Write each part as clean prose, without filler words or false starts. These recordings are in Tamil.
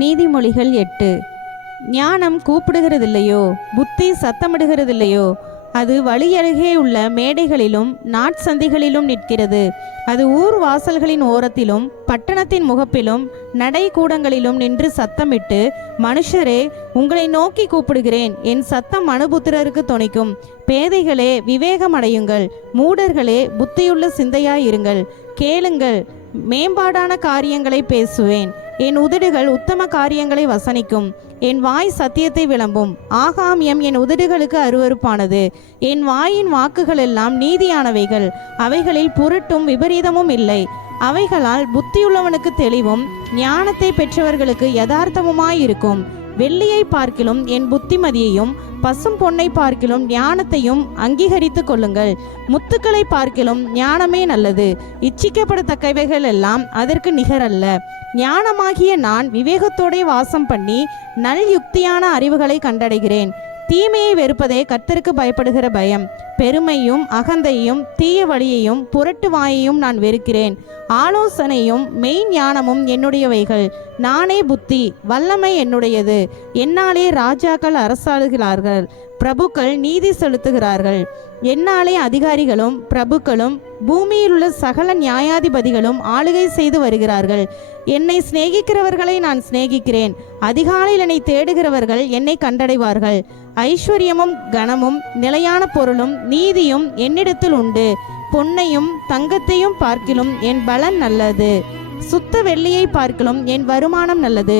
நீதிமொழிகள் 8. ஞானம் கூப்பிடுகிறதில்லையோ, புத்தி சத்தமிடுகிறதில்லையோ, அது வழியருகே உள்ள மேடைகளிலும் நாட்சந்திகளிலும் நிற்கிறது. அது ஊர் வாசல்களின் ஓரத்திலும் பட்டணத்தின் முகப்பிலும் நடைக்கூடங்களிலும் நின்று சத்தமிட்டு, மனுஷரே, உங்களை நோக்கி கூப்பிடுகிறேன், என் சத்தம் மனுபுத்திரருக்கு தொனிக்கும். பேதைகளே, விவேகமடையுங்கள். மூடர்களே, புத்தியுள்ள சிந்தையாயிருங்கள். கேளுங்கள், மேம்பாடான காரியங்களை பேசுவேன். என் உதடுகள் உத்தம காரியங்களை வசனிக்கும். என் வாய் சத்தியத்தை விளம்பும். ஆகாமியம் என் உதடுகளுக்கு அருவருப்பானது. என் வாயின் வாக்குகள் எல்லாம் நீதியானவைகள். அவைகளில் புரட்டும் விபரீதமும் இல்லை. அவைகளால் புத்தியுள்ளவனுக்கு தெளிவும் ஞானத்தை பெற்றவர்களுக்கு யதார்த்தமுமாயிருக்கும். வெள்ளியை பார்க்கிலும் என் புத்திமதியையும் பசும் பொன்னை பார்க்கிலும் ஞானத்தையும் அங்கீகரித்து கொள்ளுங்கள். முத்துக்களை பார்க்கிலும் ஞானமே நல்லது. இச்சிக்கப்படத்தக்கவைகள் எல்லாம் அதற்கு நிகரல்ல. ஞானமாகிய நான் விவேகத்தோടെ வாசம் பண்ணி நல் யுக்தியான அறிவுகளை கண்டடைகிறேன். தீமையை வெறுப்பதே கர்த்தருக்கு பயப்படுகிற பயம். பெருமையும் அகந்தையும் தீய வழியையும் புரட்டு வாயையும் நான் வெறுக்கிறேன். ஆலோசனையும் மெய் ஞானமும் என்னுடையவைகள். நானே புத்தி, வல்லமை என்னுடையது. என்னாலே ராஜாக்கள் அரசாளுகிறார்கள், பிரபுக்கள் நீதி செலுத்துகிறார்கள். என்னாலே அதிகாரிகளும் பிரபுக்களும் பூமியில் உள்ள சகல நியாயாதிபதிகளும் ஆளுகை செய்து வருகிறார்கள். என்னை சிநேகிக்கிறவர்களை நான் சிநேகிக்கிறேன். அதிகாலையில் என்னை தேடுகிறவர்கள் என்னை கண்டடைவார்கள். ஐஸ்வர்யமும் கனமும் நிலையான பொருளும் நீதியும் என்னிடத்தில் உண்டு. பொன்னையும் தங்கத்தையும் பார்க்கிலும் என் பலன் நல்லது. சுத்த வெள்ளியை பார்க்கிலும் என் வருமானம் நல்லது.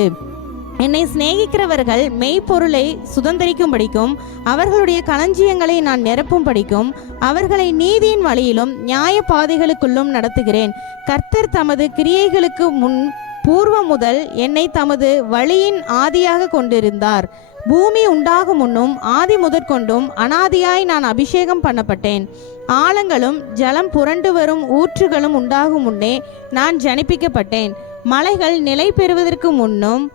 என்னை சிநேகிக்கிறவர்கள் மெய்ப்பொருளை சுதந்திரிக்கும்படிக்கும் அவர்களுடைய களஞ்சியங்களை நான் நிரப்பும்படிக்கும் அவர்களை நீதியின் வழியிலும் நியாய பாதைகளுக்குள்ளும் நடத்துகிறேன். கர்த்தர் தமது கிரியைகளுக்கு முன் பூர்வம் முதல் என்னை தமது வழியின் ஆதியாக கொண்டிருந்தார். பூமி உண்டாகும் முன்னும் ஆதி முதற்கொண்டும் அனாதியாய் நான் அபிஷேகம் பண்ணப்பட்டேன். ஆழங்களும் ஜலம் புரண்டு வரும் ஊற்றுகளும் உண்டாகும் முன்னே நான் ஜனிப்பிக்கப்பட்டேன். மலைகள் நிலை பெறுவதற்கு முன்னும்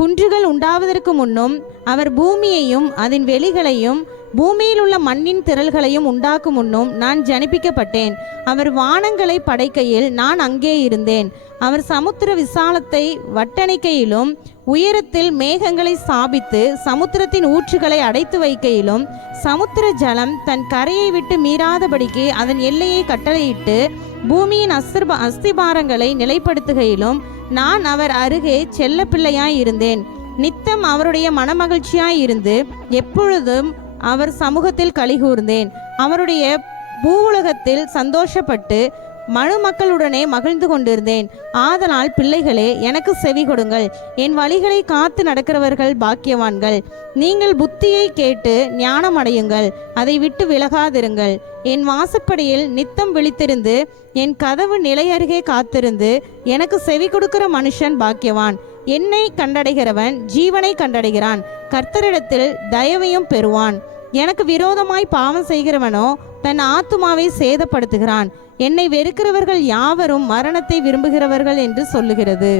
குன்றுகள் உண்டாவதற்கு முன்னும் அவர் பூமியையும் அதன் வெளிகளையும் பூமியில் உள்ள மண்ணின் திரள்களையும் உண்டாக்கும் முன்னும் நான் ஜனிப்பிக்கப்பட்டேன். அவர் வானங்களை படைக்கையில் நான் அங்கே இருந்தேன். அவர் சமுத்திர விசாலத்தை வட்டணிக்கையிலும் உயரத்தில் மேகங்களை ஸ்தாபித்து சமுத்திரத்தின் ஊற்றுகளை அடைத்து வைக்கையிலும் சமுத்திர ஜலம் தன் கரையை விட்டு மீறாதபடிக்கு அதன் எல்லையை கட்டளையிட்டு பூமியின் அஸ்திபாரங்களை நிலைப்படுத்துகையிலும் நான் அவர் அருகே செல்ல பிள்ளையாய் இருந்தேன். நித்தம் அவருடைய மனமகிழ்ச்சியாய் இருந்து எப்பொழுதும் அவர் சமூகத்தில் கலிகூர்ந்தேன். அவருடைய பூவுலகத்தில் சந்தோஷப்பட்டு மனுமக்களுடனே மகிழ்ந்து கொண்டிருந்தேன். ஆதலால் பிள்ளைகளே, எனக்கு செவி கொடுங்கள். என் வழிகளை காத்து நடக்கிறவர்கள் பாக்கியவான்கள். நீங்கள் புத்தியை கேட்டு ஞானம் அடையுங்கள், அதை விட்டு விலகாதிருங்கள். என் வாசற்படியில் நித்தம் விழித்திருந்து என் கதவு நிலையருகே காத்திருந்து எனக்கு செவி கொடுக்கிற மனுஷன் பாக்கியவான். என்னை கண்டடைகிறவன் ஜீவனை கண்டடைகிறான், கர்த்தரிடத்தில் தயவையும் பெறுவான். எனக்கு விரோதமாய் பாவம் செய்கிறவனோ தன் ஆத்துமாவை சேதப்படுத்துகிறான். என்னை வெறுக்கிறவர்கள் யாவரும் மரணத்தை விரும்புகிறவர்கள் என்று சொல்லுகிறது.